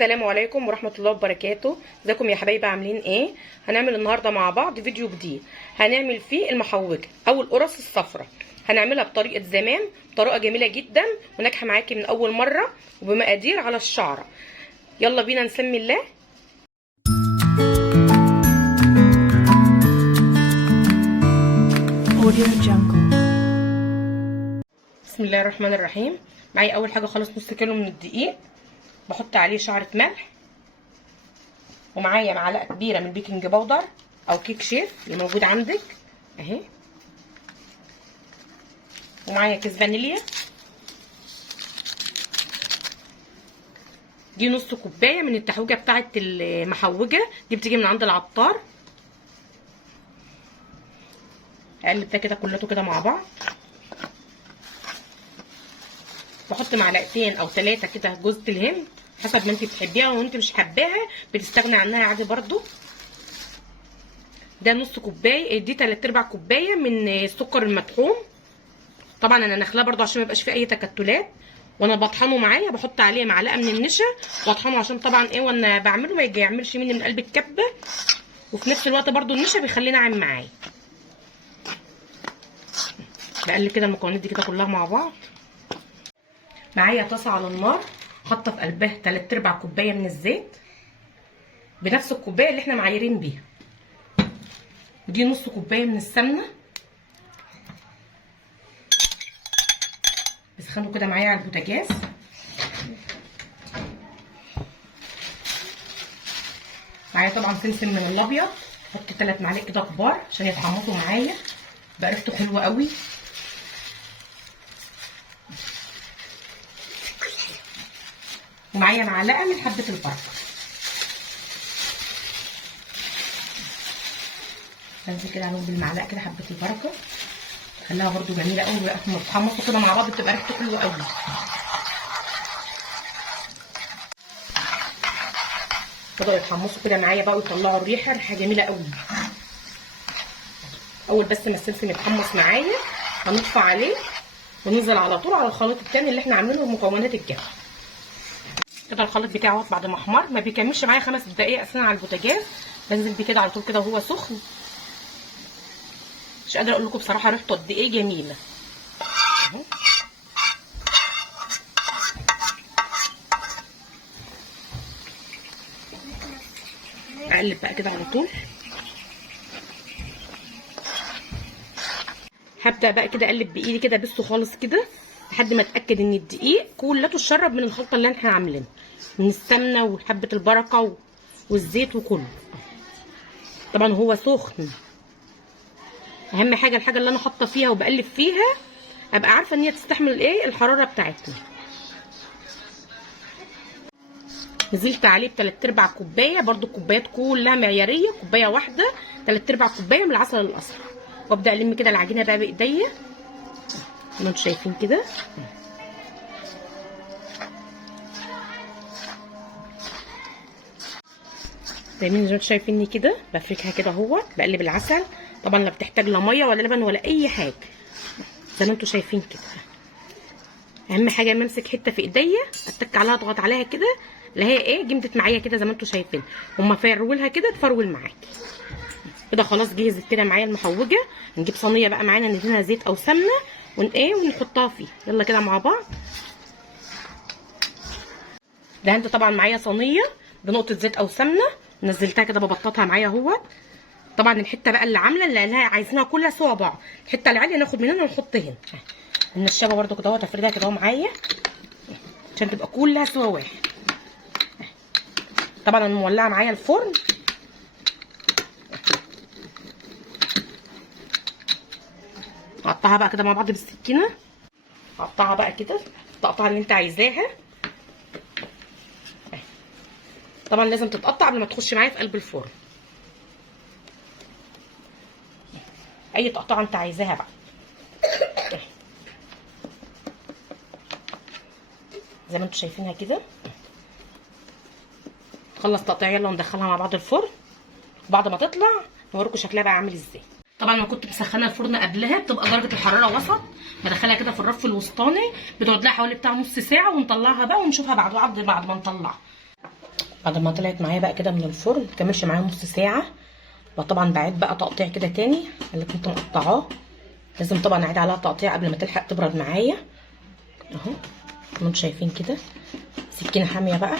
السلام عليكم ورحمة الله وبركاته. ازيكم يا حبايبي، عاملين ايه؟ هنعمل النهاردة مع بعض فيديو جديد هنعمل فيه المحوجة او القرص الصفراء. هنعملها بطريقة زمان، طريقة جميلة جدا وناجحة معاكي من اول مرة وبمقادير على الشعرة. يلا بينا نسمي الله. بسم الله الرحمن الرحيم. معايا اول حاجة خالص نص كيلو من الدقيق، بحط عليه شعرة ملح، ومعايا معلقه كبيره من بيكنج باودر او كيك شيف اللي موجود عندك اهي، ومعايا كيس فانيليا، دي نص كوبايه من التحويجه بتاعه المحوجه، دي بتيجي من عند العطار. اقلب ده كده كلته كده مع بعض، بحط معلقتين او 3 كده جوز الهند حسب ما انت بتحبيها، وانت مش حباها بتستغني عنها عادي برضو. ده نص كوبايه، دي 3/4 كوبايه من السكر المطحون. طبعا انا نخلاه برضو عشان ما يبقاش فيه اي تكتلات، وانا بطحنه معايا بحط عليه معلقه من النشا واطحنه عشان طبعا ايه وانا بعمله ما يعملش مني من قلب الكبه، وفي نفس الوقت برضو النشا بيخليه ناعم معايا. بقلب كده المكونات دي كده كلها مع بعض. معايا طاسه على النار، حاطه في قلبها 3/4 كوبايه من الزيت بنفس الكوبايه اللي احنا معايرين بيها، ودي نص كوبايه من السمنه. بسخنه كده معايا على البوتاجاز. معايا طبعا فلفل من الابيض، حط 3 معالق كده كبار عشان يتحمصوا معايا، بقى ريحته حلوه قوي. ومعايا معلقه من حبه البركه، بنزل كده عليهم بالمعلقه كده حبه البركه، خليها برده جميله قوي، لما بتحمصوا كده مع بعض بتبقى ريحته حلوه قوي. بدأوا يتحمصوا كده معايا بقى ويطلعوا الريحه، ريحه جميله قوي. اول بس ما السمسم يتحمص معايا هنطفي عليه وننزل على طول على الخليط التاني اللي احنا عاملينه بمكونات الجبن. كده الخليط بتاعه بعد ما احمر ما بيكملش معايا 5 دقايق اصلا على البوتاجاز، بنزل بيه كده على طول كده وهو سخن. مش قادره اقول لكم بصراحه ريحته قد ايه جميله اهو. اقلب بقى كده على طول. هبدا بقى كده اقلب بايدي كده بس خالص كده لحد ما اتاكد ان الدقيق كلته اتشرب من الخلطه اللي احنا عاملينها من السمنه وحبه البركه والزيت وكله. طبعا هو سخن، اهم حاجه الحاجه اللي انا حاطه فيها وبقلب فيها ابقى عارفه ان هي تستحمل ايه الحراره بتاعتنا. نزلت عليه ب3/4 كوبايه، برده الكوبايات كلها معياريه، كوبايه واحده 3/4 كوبايه من العسل الاصفر، وابدا الم كده العجينه بقى بايديا زي ما انتم شايفين كده. زي ما انتم شايفيني كده بفركها كده اهو، بقلب العسل. طبعا لا بتحتاج لا ميه ولا لبن ولا اي حاجه، زي ما انتم شايفين كده. اهم حاجه لما امسك حته في ايديا اتك عليها اضغط عليها كده اللي هي ايه جمدت معايا كده زي ما انتم شايفين، وما فرولها كده تفرول معاكي كده. خلاص جهزت كده معايا المحوجه. نجيب صينيه بقى معانا ندهنها زيت او سمنه ونحطها فيه. يلا كده مع بعض. دهنت طبعا معايا صينيه بنقطه زيت او سمنه، نزلتها كده ببططها معايا اهوت. طبعا الحته بقى اللي عامله اللي عايزينها كلها سوا بعض، الحته العاليه ناخد من هنا ونحط هنا. النشابه برده كده اهو تفردها كده اهو معايا عشان تبقى كلها سوا واحد. طبعا انا مولعه معايا الفرن. نقطعها بقى كده مع بعض بالسكينه، قطعها بقى كده التقطيعه اللي انت عايزاها. طبعا لازم تتقطع قبل ما تخش معايا في قلب الفرن، اي تقطيعه انت عايزاها بقى زي ما انتم شايفينها كده. نخلص تقطيع يلا وندخلها مع بعض الفرن، وبعد ما تطلع نوريكم شكلها بقى عامل ازاي. طبعا انا كنت مسخنه الفرن قبلها، بتبقى درجه الحراره وسط، بدخلها كده في الرف الوسطاني، بتقعد لها حوالي بتاع نص ساعه، ونطلعها بقى ونشوفها بعد ما نطلعها. بعد ما طلعت معايا بقى كده من الفرن مكملش معايا نص ساعه. وطبعا بعيد بقى تقطيع كده تاني اللي كنت مقطعاه، لازم طبعا اعيد عليها تقطيع قبل ما تلحق تبرد معايا اهو. انتم شايفين كده سكينه حاميه بقى.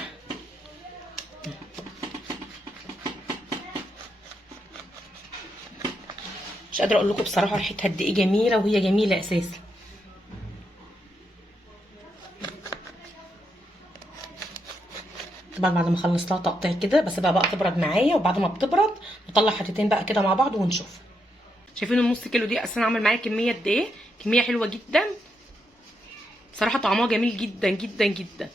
مش قادره اقول لكم بصراحه ريحتها قد ايه جميله، وهي جميله اساسا. طبعا بعد ما خلصتها تقطيع كده بسيبها بقى تبرد معايا، وبعد ما بتبرد نطلع حتتين بقى كده مع بعض ونشوف. شايفين النص كيلو دي اصلا عامل معايا كميه قد ايه؟ كميه حلوه جدا بصراحه، طعمها جميل جدا جدا جدا.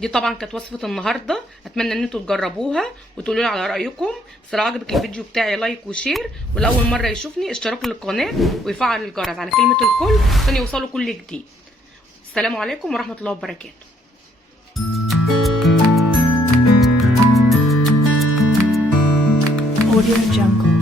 دي طبعا كانت وصفه النهارده، اتمنى ان انتوا تجربوها وتقولوا لي على رايكم. بس لو عجبك الفيديو بتاعي لايك وشير، ولاول مره يشوفني اشتراك للقناه ويفعل الجرس على كلمه الكل عشان يوصلوا كل جديد. السلام عليكم ورحمه الله وبركاته. Audio Jungle.